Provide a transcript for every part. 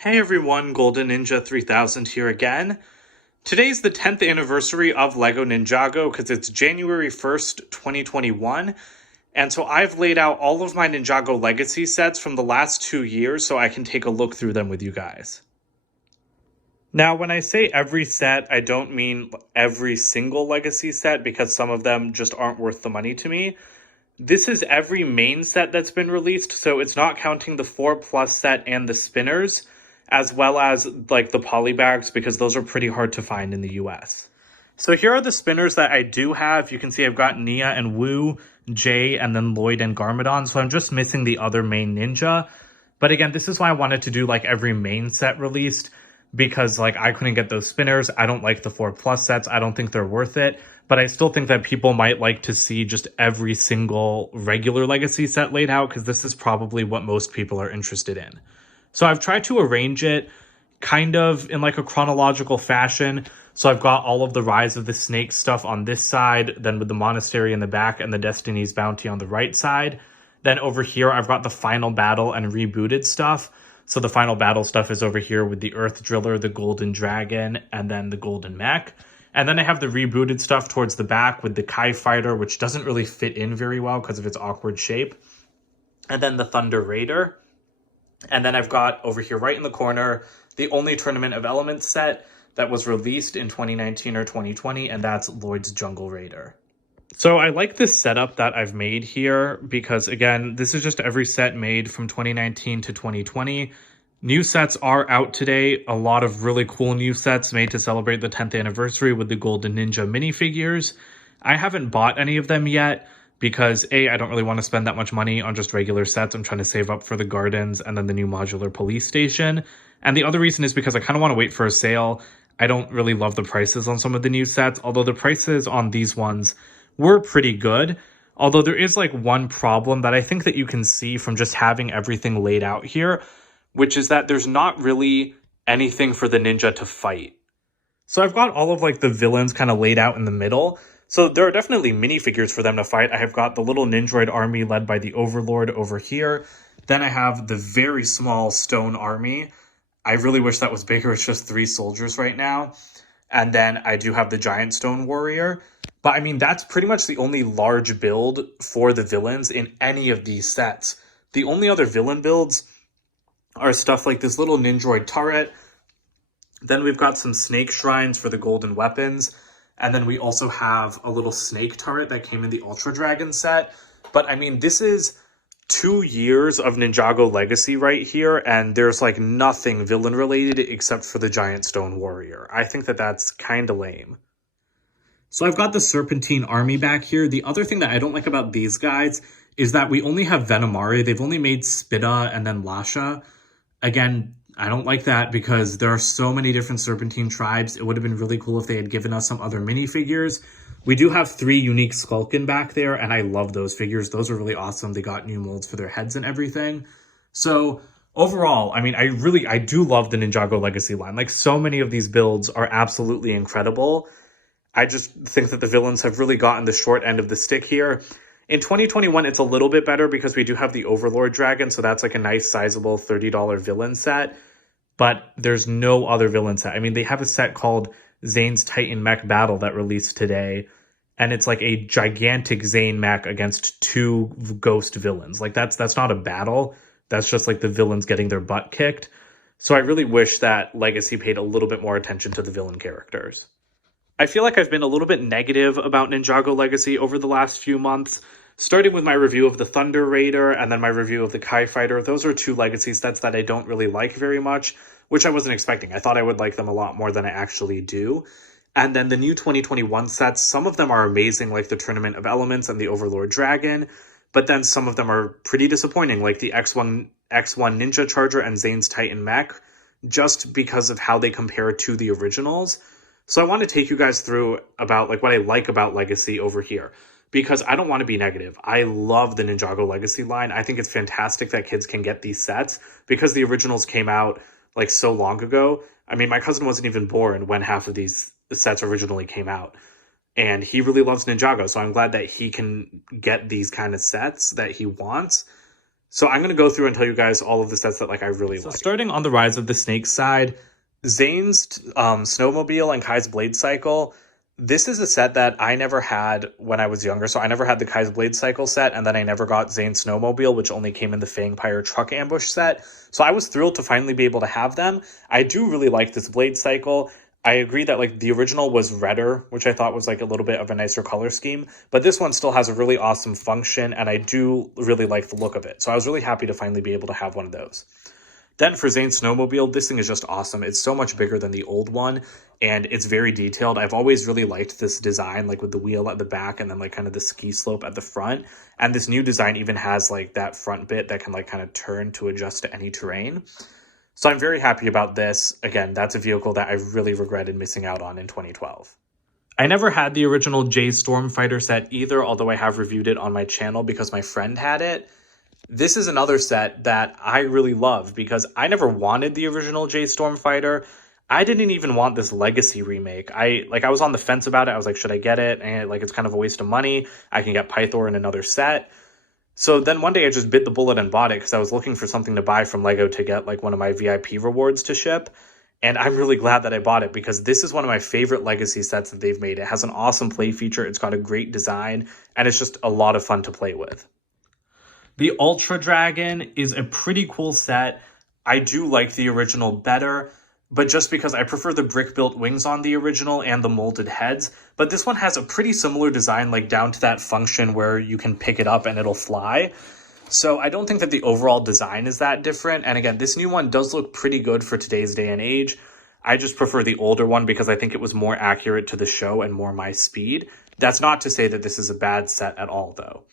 Hey everyone, Golden Ninja 3000 here again. Today's the 10th anniversary of LEGO Ninjago because it's January 1st, 2021. And so I've laid out all of my Ninjago legacy sets from the last 2 years so I can take a look through them with you guys. Now, when I say every set, I don't mean every single legacy set because some of them just aren't worth the money to me. This is every main set that's been released, so it's not counting the 4+ set and the spinners, as well as like the polybags, because those are pretty hard to find in the US. So here are the spinners that I do have. You can see I've got Nia and Wu, Jay, and then Lloyd and Garmadon, so I'm just missing the other main ninja. But again, this is why I wanted to do like every main set released, because like I couldn't get those spinners. I don't like the 4+ sets. I don't think they're worth it. But I still think that people might like to see just every single regular legacy set laid out, because this is probably what most people are interested in. So I've tried to arrange it kind of in like a chronological fashion. So I've got all of the Rise of the Snake stuff on this side, then with the Monastery in the back and the Destiny's Bounty on the right side. Then over here, I've got the Final Battle and Rebooted stuff. So the Final Battle stuff is over here with the Earth Driller, the Golden Dragon, and then the Golden Mech. And then I have the Rebooted stuff towards the back with the Kai Fighter, which doesn't really fit in very well because of its awkward shape. And then the Thunder Raider. And then I've got over here right in the corner the only Tournament of Elements set that was released in 2019 or 2020, and that's Lloyd's Jungle Raider. So I like this setup that I've made here because, again, this is just every set made from 2019 to 2020. New sets are out today. A lot of really cool new sets made to celebrate the 10th anniversary with the Golden Ninja minifigures. I haven't bought any of them yet because A, I don't really want to spend that much money on just regular sets. I'm trying to save up for the gardens and then the new modular police station. And the other reason is because I kind of want to wait for a sale. I don't really love the prices on some of the new sets, although the prices on these ones were pretty good. Although there is like one problem that I think that you can see from just having everything laid out here, which is that there's not really anything for the ninja to fight. So I've got all of like the villains kind of laid out in the middle. So there are definitely minifigures for them to fight. I have got the little Ninjroid army led by the Overlord over here. Then I have the very small stone army. I really wish that was bigger. It's just 3 soldiers right now. And then I do have the giant stone warrior. But I mean, that's pretty much the only large build for the villains in any of these sets. The only other villain builds are stuff like this little Ninjroid turret. Then we've got some snake shrines for the golden weapons. And then we also have a little snake turret that came in the Ultra Dragon set. But I mean, this is 2 years of Ninjago legacy right here, and there's like nothing villain related except for the giant stone warrior. I think that that's kind of lame. So I've got the Serpentine army back here. The other thing that I don't like about these guys is that we only have Venomari. They've only made Spida and then Lasha. Again, I don't like that because there are so many different Serpentine tribes. It would have been really cool if they had given us some other minifigures. We do have 3 unique Skulkin back there, and I love those figures. Those are really awesome. They got new molds for their heads and everything. So overall, I mean, I do love the Ninjago Legacy line. Like, so many of these builds are absolutely incredible. I just think that the villains have really gotten the short end of the stick here. In 2021, it's a little bit better because we do have the Overlord Dragon, so that's like a nice sizable $30 villain set. But there's no other villain set. I mean, they have a set called Zane's Titan Mech Battle that released today, and it's like a gigantic Zane mech against 2 ghost villains. Like, that's not a battle. That's just like the villains getting their butt kicked. So I really wish that Legacy paid a little bit more attention to the villain characters. I feel like I've been a little bit negative about Ninjago Legacy over the last few months, starting with my review of the Thunder Raider and then my review of the Kai Fighter. Those are 2 Legacy sets that I don't really like very much, which I wasn't expecting. I thought I would like them a lot more than I actually do. And then the new 2021 sets, some of them are amazing, like the Tournament of Elements and the Overlord Dragon, but then some of them are pretty disappointing, like the X1 Ninja Charger and Zane's Titan Mech, just because of how they compare to the originals. So I want to take you guys through about like what I like about Legacy over here, because I don't want to be negative. I love the Ninjago Legacy line. I think it's fantastic that kids can get these sets because the originals came out like so long ago. I mean, my cousin wasn't even born when half of these sets originally came out, and he really loves Ninjago. So I'm glad that he can get these kind of sets that he wants. So I'm going to go through and tell you guys all of the sets that like I really like. Starting on the Rise of the Snakes side, Zane's Snowmobile and Kai's Blade Cycle. This is a set that I never had when I was younger. So I never had the Kai's Blade Cycle set, and then I never got Zane's Snowmobile, which only came in the Fangpire Truck Ambush set. So I was thrilled to finally be able to have them. I do really like this Blade Cycle. I agree that like the original was redder, which I thought was like a little bit of a nicer color scheme, but this one still has a really awesome function, and I do really like the look of it. So I was really happy to finally be able to have one of those. Then for Zane's Snowmobile, this thing is just awesome. It's so much bigger than the old one, and it's very detailed. I've always really liked this design, like with the wheel at the back and then like kind of the ski slope at the front. And this new design even has like that front bit that can like kind of turn to adjust to any terrain. So I'm very happy about this. Again, that's a vehicle that I really regretted missing out on in 2012. I never had the original J Stormfighter set either, although I have reviewed it on my channel because my friend had it. This is another set that I really love because I never wanted the original J Stormfighter. I didn't even want this Legacy remake. I was on the fence about it. I was like, should I get it? And like, it's kind of a waste of money. I can get Pythor in another set. So then one day I just bit the bullet and bought it because I was looking for something to buy from LEGO to get like one of my VIP rewards to ship. And I'm really glad that I bought it because this is one of my favorite Legacy sets that they've made. It has an awesome play feature. It's got a great design, and it's just a lot of fun to play with. The Ultra Dragon is a pretty cool set. I do like the original better, but just because I prefer the brick-built wings on the original and the molded heads. But this one has a pretty similar design, like down to that function where you can pick it up and it'll fly. So I don't think that the overall design is that different. And again, this new one does look pretty good for today's day and age. I just prefer the older one because I think it was more accurate to the show and more my speed. That's not to say that this is a bad set at all, though.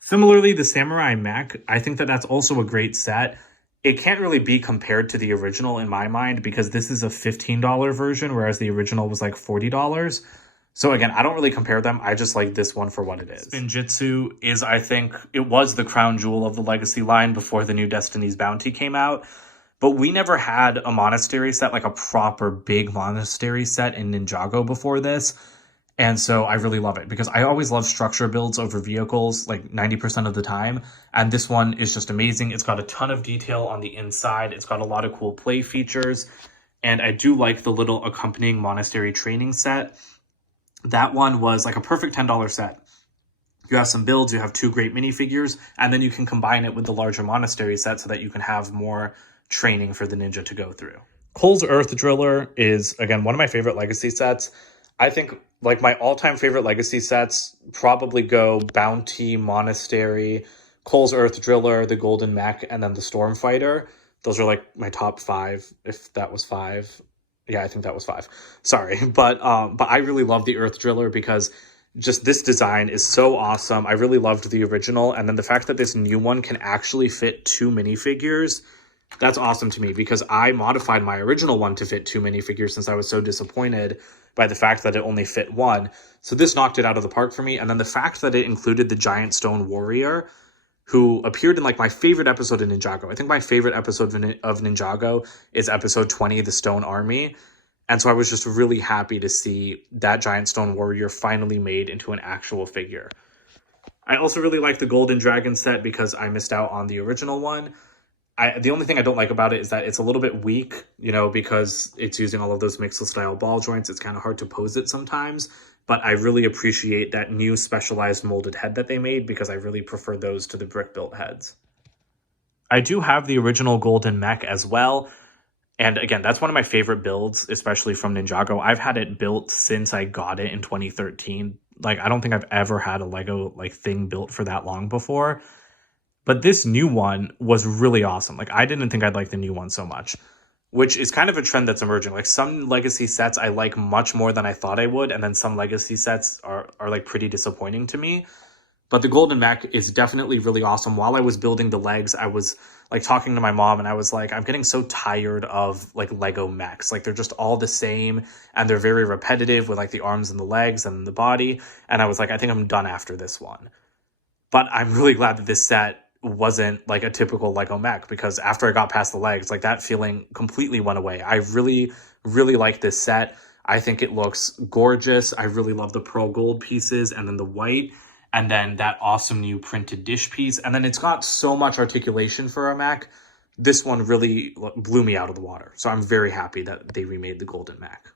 Similarly, the Samurai Mech, I think that that's also a great set. It can't really be compared to the original in my mind because this is a $15 version, whereas the original was like $40. So again, I don't really compare them. I just like this one for what it is. Spinjitzu is, I think, it was the crown jewel of the Legacy line before the new Destiny's Bounty came out. But we never had a Monastery set, like a proper big Monastery set in Ninjago before this. And so I really love it because I always love structure builds over vehicles like 90% of the time. And this one is just amazing. It's got a ton of detail on the inside. It's got a lot of cool play features. And I do like the little accompanying Monastery training set. That one was like a perfect $10 set. You have some builds, you have 2 great minifigures, and then you can combine it with the larger Monastery set so that you can have more training for the ninja to go through. Cole's Earth Driller is, again, one of my favorite Legacy sets. I think like my all-time favorite Legacy sets probably go Bounty, Monastery, Cole's Earth Driller, the Golden Mech, and then the Stormfighter. Those are like my top 5, if that was 5. Yeah, I think that was 5. Sorry, but I really love the Earth Driller because just this design is so awesome. I really loved the original, and then the fact that this new one can actually fit 2 minifigures, that's awesome to me because I modified my original one to fit 2 minifigures since I was so disappointed by the fact that it only fit 1. So this knocked it out of the park for me. And then the fact that it included the Giant Stone Warrior, who appeared in like my favorite episode of Ninjago. I think my favorite episode of Ninjago is episode 20, The Stone Army. And so I was just really happy to see that Giant Stone Warrior finally made into an actual figure. I also really like the Golden Dragon set because I missed out on the original one. The only thing I don't like about it is that it's a little bit weak, you know, because it's using all of those Mixel-style ball joints. It's kind of hard to pose it sometimes, but I really appreciate that new specialized molded head that they made because I really prefer those to the brick-built heads. I do have the original Golden Mech as well, and again, that's one of my favorite builds, especially from Ninjago. I've had it built since I got it in 2013. Like, I don't think I've ever had a LEGO like thing built for that long before. But this new one was really awesome. Like, I didn't think I'd like the new one so much, which is kind of a trend that's emerging. Like, some Legacy sets I like much more than I thought I would, and then some Legacy sets are like pretty disappointing to me. But the Golden Mech is definitely really awesome. While I was building the legs, I was like talking to my mom and I was like, I'm getting so tired of like LEGO mechs. Like, they're just all the same and they're very repetitive with like the arms and the legs and the body. And I was like, I think I'm done after this one. But I'm really glad that this set wasn't like a typical LEGO mech because after I got past the legs, like that feeling completely went away. I really, really like this set. I think it looks gorgeous. I really love the pearl gold pieces and then the white. and then that awesome new printed dish piece. And then it's got so much articulation for a mech. This one really blew me out of the water. So I'm very happy that they remade the golden mech.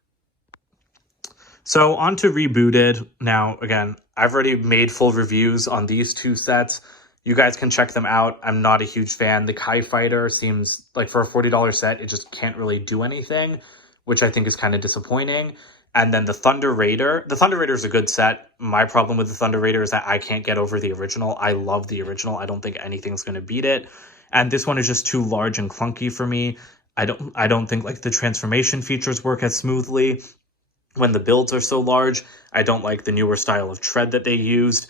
So on to Rebooted. Now, again, I've already made full reviews on these two sets. You guys can check them out. I'm not a huge fan. The Kai Fighter seems like for a $40 set, it just can't really do anything, which I think is kind of disappointing. And then the Thunder Raider. The Thunder Raider is a good set. My problem with the Thunder Raider is that I can't get over the original. I love the original. I don't think anything's going to beat it. And this one is just too large and clunky for me. I don't think like the transformation features work as smoothly when the builds are so large. I don't like the newer style of tread that they used.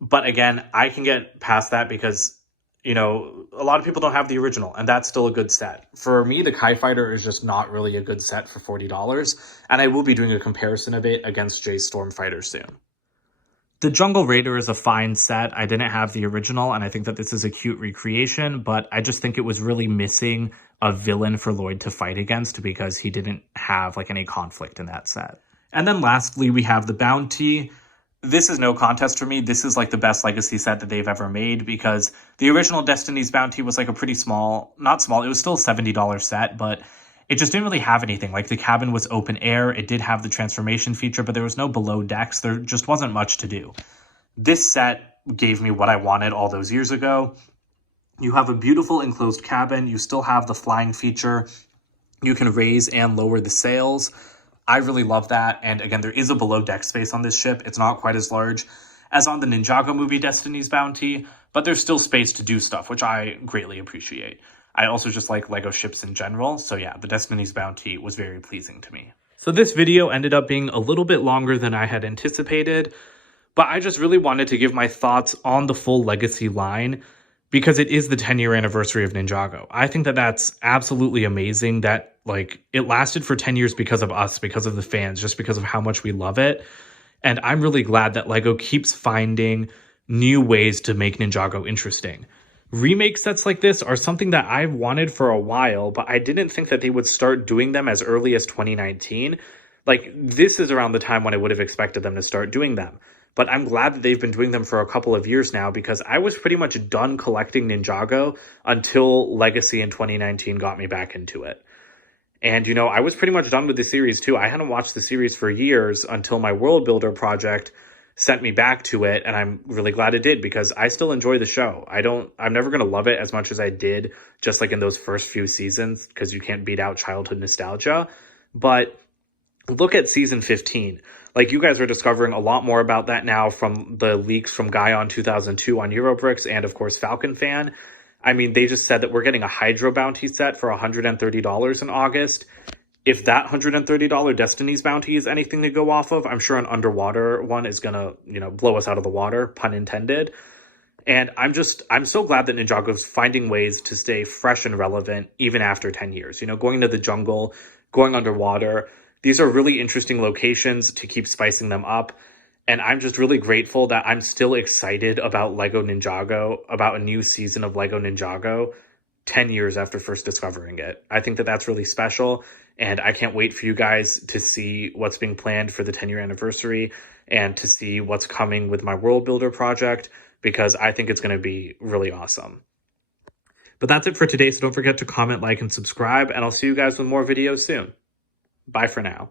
But again, I can get past that because, you know, a lot of people don't have the original, and that's still a good set. For me, the Kai Fighter is just not really a good set for $40, and I will be doing a comparison of it against Jay's Stormfighter soon. The Jungle Raider is a fine set. I didn't have the original, and I think that this is a cute recreation, but I just think it was really missing a villain for Lloyd to fight against because he didn't have like any conflict in that set. And then lastly, we have the Bounty. This is no contest for me. This is like the best legacy set that they've ever made because the original Destiny's Bounty was like a pretty small, not small, it was still a $70 set, but it just didn't really have anything. Like the cabin was open air. It did have the transformation feature, but there was no below decks. There just wasn't much to do. This set gave me what I wanted all those years ago. You have a beautiful enclosed cabin. You still have the flying feature. You can raise and lower the sails. I really love that. And again, there is a below deck space on this ship. It's not quite as large as on the Ninjago movie Destiny's Bounty, but there's still space to do stuff, which I greatly appreciate. I also just like LEGO ships in general. So yeah, the Destiny's Bounty was very pleasing to me. So this video ended up being a little bit longer than I had anticipated, but I just really wanted to give my thoughts on the full Legacy line because it is the 10-year anniversary of Ninjago. I think that that's absolutely amazing that like it lasted for 10 years because of us, because of the fans, just because of how much we love it. And I'm really glad that LEGO keeps finding new ways to make Ninjago interesting. Remake sets like this are something that I've wanted for a while, but I didn't think that they would start doing them as early as 2019. Like, this is around the time when I would have expected them to start doing them. But I'm glad that they've been doing them for a couple of years now because I was pretty much done collecting Ninjago until Legacy in 2019 got me back into it. And, you know, I was pretty much done with the series too. I hadn't watched the series for years until my World Builder project sent me back to it, and I'm really glad it did because I still enjoy the show. I'm never going to love it as much as I did just like in those first few seasons because you can't beat out childhood nostalgia. But look at season 15. Like, you guys are discovering a lot more about that now from the leaks from Guyon 2002 on Eurobricks and, of course, Falcon Fan. I mean, they just said that we're getting a Hydro Bounty set for $130 in August. If that $130 Destiny's Bounty is anything to go off of, I'm sure an underwater one is going to, you know, blow us out of the water, pun intended. And I'm so glad that Ninjago's finding ways to stay fresh and relevant even after 10 years. You know, going to the jungle, going underwater. These are really interesting locations to keep spicing them up. And I'm just really grateful that I'm still excited about LEGO Ninjago, about a new season of LEGO Ninjago 10 years after first discovering it. I think that that's really special. And I can't wait for you guys to see what's being planned for the 10-year anniversary and to see what's coming with my World Builder project because I think it's going to be really awesome. But that's it for today. So don't forget to comment, like, and subscribe. And I'll see you guys with more videos soon. Bye for now.